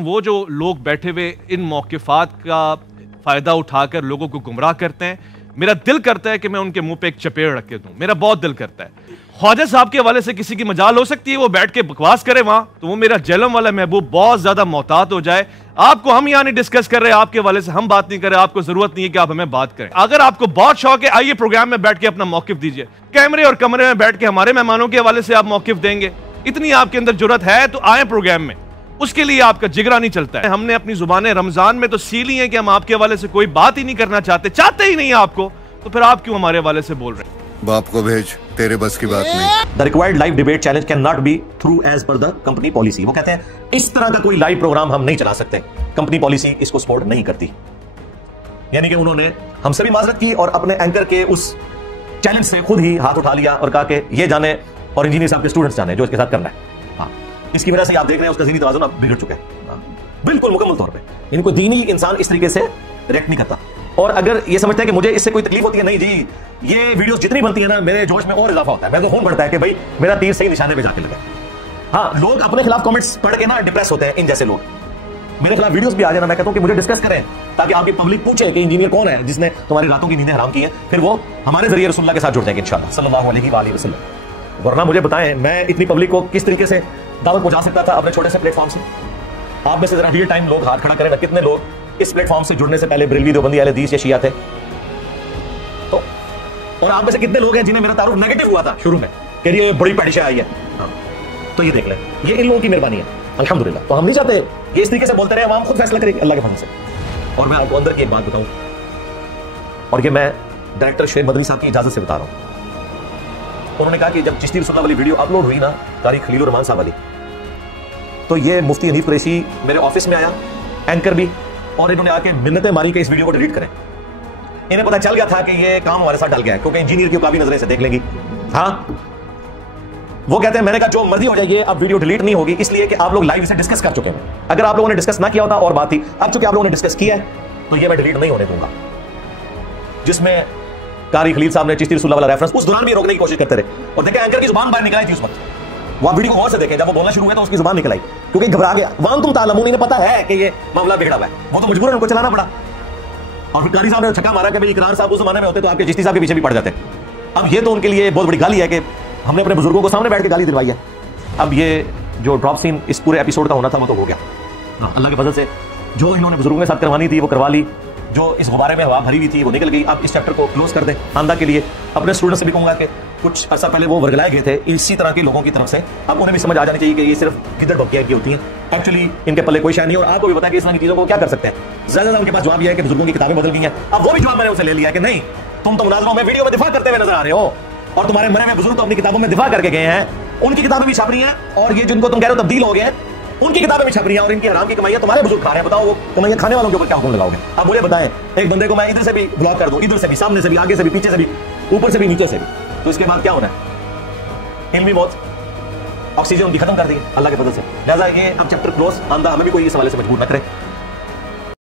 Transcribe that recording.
वो जो लोग बैठे हुए इन मौक़िफ़ात का फ़ायदा उठाकर लोगों को गुमराह करते हैं, मेरा दिल करता है कि मैं उनके मुंह पे एक चपेड़ रख के दूं। मेरा बहुत दिल करता है। ख्वाजा साहब के हवाले से किसी की मजाल हो सकती है, वो बैठ के बकवास करे वहां, तो वो मेरा जलम वाला महबूब बहुत ज्यादा मोहतात हो जाए। आपको हम यहाँ नहीं डिस्कस कर रहे, आपके हवाले से हम बात नहीं कर रहे, आपको जरूरत नहीं है कि आप हमें बात करें। अगर आपको बहुत शौक है, आइए प्रोग्राम में बैठ के अपना मौकिफ दीजिए। कैमरे और कमरे में बैठ के हमारे मेहमानों के हवाले से आप मौकिफ देंगे, इतनी आपके अंदर जुर्रत है तो आए प्रोग्राम में। उसके लिए आपका जिगरा नहीं चलता है। हमने अपनी जुबानें रमजान में तो सीली हैं कि हम आपके हवाले से कोई बात ही नहीं करना चाहते ही नहीं आपको, तो फिर आप क्यों हमारे हवाले से बोल रहे हैं? बाप को भेज, तेरे बस की बात नहीं। The required live debate challenge can not be through as per the company policy. वो कहते हैं इस तरह का कोई लाइव प्रोग्राम हम नहीं चला सकते, कंपनी पॉलिसी इसको सपोर्ट नहीं करती। यानी कि उन्होंने हमसे भी माजरत की और अपने एंकर के उस चैलेंज से खुद ही हाथ उठा लिया और कहा कि ये जाने और इंजीनियर साहब के स्टूडेंट्स जाने जो इसके साथ करना है। हाँ, इसकी वजह से आप देख रहे हैं उसका ज़हनी तवाज़ुन अब बिगड़ चुका है, बिल्कुल मुकम्मल तौर पे। इनको दीनी इंसान इस तरीके से रिएक्ट नहीं करता। और अगर ये समझते हैं कि मुझे इससे कोई तकलीफ होती है, नहीं जी, ये वीडियोस जितनी बनती है ना, मेरे जोश में और इजाफा होता है। मैं तो खून बढ़ता है कि भाई मेरा तीर सही निशाने पे जाके लगे। हाँ, लोग अपने खिलाफ कमेंट्स पढ़ के ना डिप्रेस होते हैं। इन जैसे लोग मेरे खिलाफ वीडियोस भी आ जाए ना, मैं कहता हूं कि मुझे डिस्कस करें ताकि आपकी पब्लिक पूछे कि इंजीनियर कौन है जिसने तुम्हारी रातों की नींदें हराम की है, फिर वो हमारे जरिए रसूलुल्लाह के साथ जुड़ जाएंगे इंशाअल्लाह सल्लल्लाहु अलैहि वसल्लम। वरना मुझे बताएं मैं इतनी पब्लिक को किस तरीके से दावत पहुंचा सकता था अपने छोटे से प्लेटफॉर्म से। आप में से जरा रियल टाइम लोग हाथ खड़ा करें, कितने लोग इस प्लेटफॉर्म से जुड़ने से पहले बरेलवी, देवबंदी, अहले हदीस या शिया थे? तो और आप में से कितने लोग हैं जिन्हें मेरा तारुफ नेगेटिव हुआ था शुरू में कि ये बड़ी पैडिशा आई है? तो ये देख लें, ये इन लोगों की मेहरबानी है अल्हम्दुलिल्लाह। तो हम नहीं चाहते ये इस तरीके से बोलते रहे, आवाम खुद फैसला करेगी अल्लाह के फजल से। और मैं आपको अंदर की एक बात बताऊं, और ये मैं डायरेक्टर शेख मदनी साहब की इजाजत से बता रहा हूं। उन्होंने कहा कि जब चिश्ती रसूलुल्लाह वाली वीडियो अपलोड हुई ना, कारी खलीलुर रहमान साहब वाली, तो ये मुफ्ती हनीफ कुरैशी मेरे ऑफिस में आया, एंकर भी, और इन्होंने आके मिन्नतें मारी कि इस वीडियो को डिलीट करें। इन्हें पता चल गया था कि ये काम हमारे साथ डल गया है, क्योंकि इंजीनियर की काफी नजरें से देख लेंगी। हाँ, वो कहते हैं मैंने कहा जो मर्जी हो जाएगी, अब वीडियो डिलीट नहीं होगी, इसलिए कि आप लोग लाइव इसे डिस्कस कर चुके हैं। अगर आप लोगों ने डिस्कस ना किया होता और बात थी, अब चूंकि आप लोगों ने डिस्कस किया है तो ये मैं डिलीट नहीं होने दूंगा। जिसमें कारी खलील साहब ने चिश्ती रसूलुल्लाह वाला रेफरेंस उस दौरान भी रोकने की कोशिश करते रहे, और देखें एंकर की जुबान बाहर निकलाई थी उस वक्त। वो वीडियो को गौर से देखें, जब वो बोलना शुरू हुआ तो उसकी जुबान निकल आई, क्योंकि घबरा गया। वान तुम तालमून, इन्हें पता है कि ये मामला बिगड़ा हुआ है, वो तो मजबूरन उनको चलाना पड़ा। और फिर कारी साहब ने छक्का मारा कि भाई इकरार साहब उस जमाने में होते तो आपके चिश्ती साहब के पीछे भी पड़ जाते। अब ये तो उनके लिए बहुत बड़ी गाली है कि हमने अपने बुजुर्गों को सामने बैठ के गाली दिलवाई है। अब ये जो ड्रॉप सीन इस पूरे एपिसोड का होना था वो तो हो गया, अल्लाह के फजल से। जो इन्होंने बुजुर्गों के साथ करवानी थी वो करवा ली, जो इस गुब्बारे में हवा भरी हुई थी वो निकल गई। अब इस चैप्टर को क्लोज कर दें आंदा के लिए। अपने स्टूडेंट से भी कहूंगा कि कुछ अर्सा पहले वो वर्गलाए गए थे इसी तरह के लोगों की तरफ से, अब उन्हें भी समझ आ जानी चाहिए कि ये सिर्फ गिद्दड़ बकिया की होती हैं, एक्चुअली इनके पल्ले कोई शाय नहीं। और आपको भी पता है कि इस तरह की चीजों को क्या कर सकते हैं। ज्यादा उनके पास जवाब यह है कि बुजुर्गों की किताबें बदल गई हैं। अब वो भी जवाब मैंने उनसे ले लिया कि नहीं, तुम तो मुनाज़रों में वीडियो में दिफा करते हुए नजर आ रहे हो, और तुम्हारे मरे हुए बुजुर्ग तो अपनी किताबों में दिफा करके गए हैं, उनकी किताबें भी छप रही हैं, और ये जिनको तुम कह रहे हो तब्दील हो गए हैं उनकी किताबें भी छप रही हैं, और इनकी हराम की कमाइयां तुम्हारे बुजुर्ग खा रहे हैं। बताओ वो कमाइयां खाने वालों के ऊपर क्या हुक्म लगाओगे? अब मुझे बताएं, एक बंदे को मैं इधर से भी ब्लॉक कर दूं, इधर से भी, सामने से भी, आगे से भी, पीछे से भी, ऊपर से भी, नीचे से भी, तो इसके बाद क्या होना है? इल्मी मौत, ऑक्सीजन उनकी खत्म कर दी अल्लाह के फजल से। लिहाजा ये अब चैप्टर क्लोज, आंदा हमें भी कोई इस हवाले से मजबूर न करे।